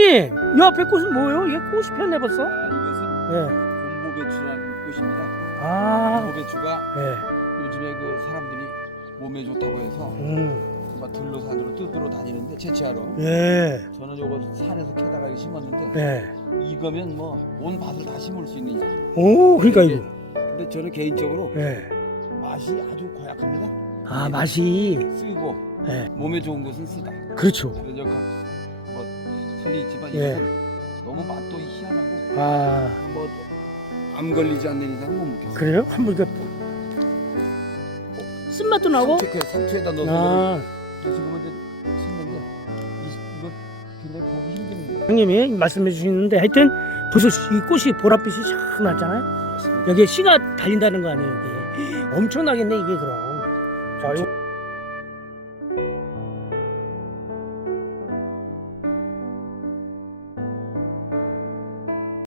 형님, 이 앞에 꽃은 뭐예요? 이게 꽃이 폈네 벌써? 이것은 예. 곰보배추라는 꽃입니다. 아, 곰보배추가 예. 요즘에 그 사람들이 몸에 좋다고 해서 막 들로 산으로 뜯으러 다니는데 채취하러. 예. 저는 요거 산에서 캐다가 이거 심었는데 예. 이거면 뭐 온 밭을 다 심을 수 있는 약이에요. 오, 그러니까 근데- 이거. 근데 저는 개인적으로 예. 맛이 아주 고약합니다. 아, 맛이. 쓰고 예. 몸에 좋은 것은 쓰다. 그렇죠. 그래서 뭐 설리 있지만 예. 이거는 너무 맛도 희한하고 아, 뭐 암 걸리지 않는 이상은 못 먹겠어요. 그래요? 한번 이거 쓴맛도 나고. 상추에다 넣어서 아, 지금은 이제 쳤는데 이거 굉장히 보기 힘듭니다. 형님이 말씀해 주시는데 하여튼 벌써 이 꽃이 보랏빛이 샥 났잖아요. 여기에 씨가 달린다는 거 아니에요, 이게. 엄청나겠네, 이게 그럼.